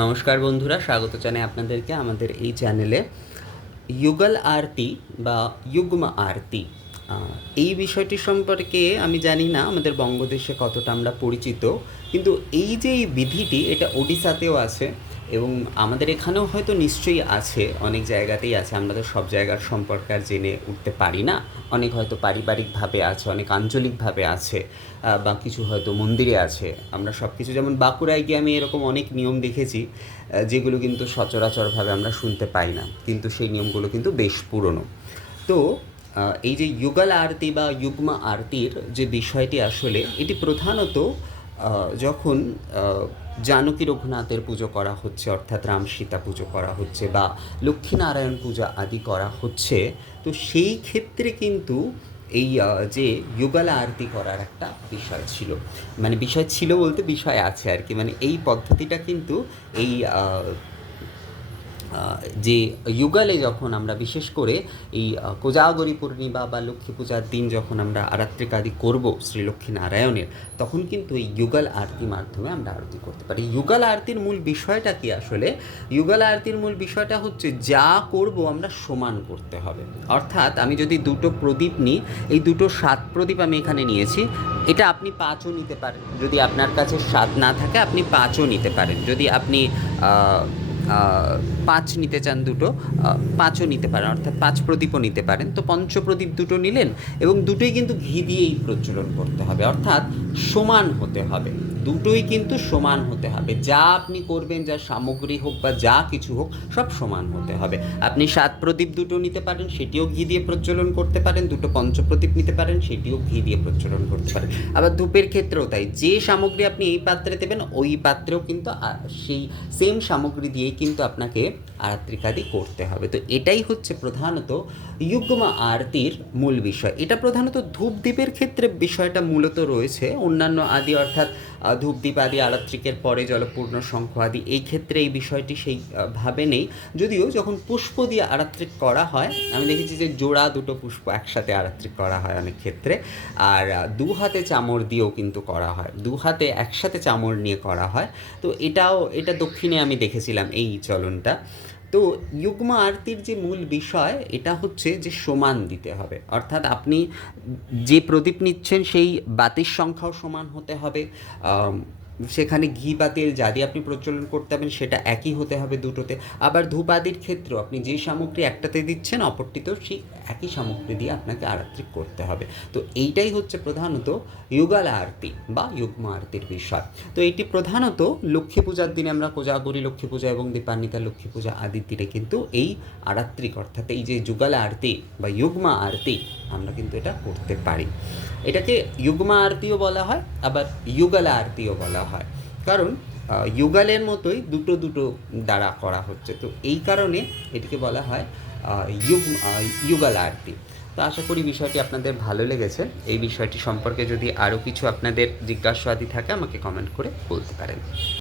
নমস্কার বন্ধুরা, স্বাগত জানাই আপনাদেরকে আমাদের এই চ্যানেলে। যুগল আরতি বা যুগ্মা আরতি এই বিষয়টি সম্পর্কে আমি জানি না, আমাদের বঙ্গদেশে কতটা আমরা পরিচিত, কিন্তু এই যে বিধিটি, এটা ওডিশাতেও আছে। এবং আমাদের এখানেও হয়তো নিশ্চয়ই আছে, অনেক জায়গাতেই আছে, আমরা তো সব জায়গার সম্পর্কে আর জেনে উঠতে পারি না। অনেক হয়তো পারিবারিকভাবে আছে, অনেক আঞ্চলিকভাবে আছে বা কিছু হয়তো মন্দিরে আছে। আমরা সব কিছু যেমন বাঁকুড়ায় গিয়ে আমি এরকম অনেক নিয়ম দেখেছি যেগুলো কিন্তু সচরাচরভাবে আমরা শুনতে পাই না। কিন্তু সেই নিয়মগুলো কিন্তু বেশ পুরনো। তো এই যে যুগল আরতি বা যুগ্মা আরতির যে বিষয়টি আসলে, এটি প্রধানত যখন জানকী রঘুনাথের পুজো করা হচ্ছে, অর্থাৎ রাম সীতা পুজো করা হচ্ছে বা লক্ষ্মীনারায়ণ পূজা আদি করা হচ্ছে, তো সেই ক্ষেত্রে কিন্তু এই যে যুগল আরতি করার একটা বিষয় ছিল। মানে বিষয় ছিল বলতে বিষয় আছে আর কি। মানে এই পদ্ধতিটা কিন্তু এই যে যুগালে যখন আমরা বিশেষ করে এই কোজাগরী পূর্ণিমা বা লক্ষ্মী পূজার দিন যখন আমরা আরাত্রিকাদি করব শ্রী লক্ষ্মী নারায়ণের তখন কিন্তু এই যুগাল আরতি মাধ্যমে আমরা আরতি করতে পারি। যুগাল আরতির মূল বিষয়টা কি আসলে? যুগাল আরতির মূল বিষয়টা হচ্ছে যা করব আমরা সমান করতে হবে। অর্থাৎ আমি যদি দুটো প্রদীপ নিই, এই দুটো সাত প্রদীপ আমি এখানে নিয়েছি, এটা আপনি পাঁচও নিতে পারেন। যদি আপনার কাছে সাত না থাকে, আপনি পাঁচও নিতে পারেন। যদি আপনি পাঁচ নিতে চান দুটো পাঁচও নিতে পারেন, অর্থাৎ পাঁচ প্রদীপও নিতে পারেন। তো পঞ্চপ্রদীপ দুটো নিলেন এবং দুটোই কিন্তু ঘি দিয়েই প্রচলন করতে হবে, অর্থাৎ সমান হতে হবে। দুটোই কিন্তু সমান হতে হবে। যা আপনি করবেন, যা সামগ্রী হোক বা যা কিছু হোক, সব সমান হতে হবে। আপনি সাত প্রদীপ দুটো নিতে পারেন, সেটিও ঘি দিয়ে প্রজ্বলন করতে পারেন, দুটো পঞ্চপ্রদীপ নিতে পারেন, সেটিও ঘি দিয়ে প্রচলন করতে পারেন। আবার ধূপের ক্ষেত্রেও তাই, যে সামগ্রী আপনি এই পাত্রে দেবেন, ওই পাত্রেও কিন্তু সেই সেম সামগ্রী দিয়েই কিন্তু আপনাকে আরাত্রিকাদি করতে হবে। তো এটাই হচ্ছে প্রধানত যুগ্ম আরতির মূল বিষয়। এটা প্রধানত ধূপ দ্বীপের ক্ষেত্রে বিষয়টা মূলত রয়েছে। অন্যান্য আদি অর্থাৎ ধূপদীপ আদি আরাত্রিকের পরে জলপূর্ণ শঙ্খ আদি। এই ক্ষেত্রে এই বিষয়টি সেই ভাবে নেই। যদিও যখন পুষ্প দিয়ে আরাত্রিক করা হয়, আমি দেখেছি যে জোড়া দুটো পুষ্প একসাথে আরাত্রিক করা হয় অনেক ক্ষেত্রে। আর দু হাতে চামড় দিয়েও কিন্তু করা হয়। দু হাতে একসাথে চামড় নিয়ে করা হয়। তো এটাও, এটা দক্ষিণে আমি দেখেছিলাম এই চলনটা। তো যুগ্ম আরতির যে মূল বিষয়, এটা হচ্ছে যে সমান দিতে হবে। অর্থাৎ আপনি যে প্রদীপ নিচ্ছেন, সেই বাতির সংখ্যাও সমান হতে হবে। সেখানে ঘি বা তেল যা দিয়ে আপনি প্রচলন করতে হবেন সেটা একই হতে হবে দুটোতে। আবার ধূপ আদির ক্ষেত্রেও আপনি যে সামগ্রী একটাতে দিচ্ছেন, অপরটিতেও সেই একই সামগ্রী দিয়ে আপনাকে আরাত্রিক করতে হবে। তো এইটাই হচ্ছে প্রধানত যুগাল আরতি বা যুগ্ম আরতির বিষয়। তো এটি প্রধানত লক্ষ্মী পূজার দিনে আমরা কোজাগরী, লক্ষ্মী পূজা এবং দীপান্বিতা, লক্ষ্মী পূজা আদির দিনে কিন্তু এই আরাত্রিক অর্থাৎ এই যে যুগাল আরতি বা যুগ্মা আরতি আমরা কিন্তু এটা করতে পারি। এটাকে যুগ্মা আরতিও বলা হয়, আবার যুগল আরতিও বলা হয়। কারণ ইয়োগালের যুগলের মতোই দুটো দুটো দ্বারা করা হচ্ছে। তো এই কারণে এটিকে বলা হয় আহ, যুগ আহ, যুগল আরতি তো আশা করি বিষয়টি আপনাদের ভালো লেগেছে। এই বিষয়টি সম্পর্কে যদি আরও কিছু আপনাদের জিজ্ঞাসাবাদী থাকে আমাকে কমেন্ট করে বলতে পারেন।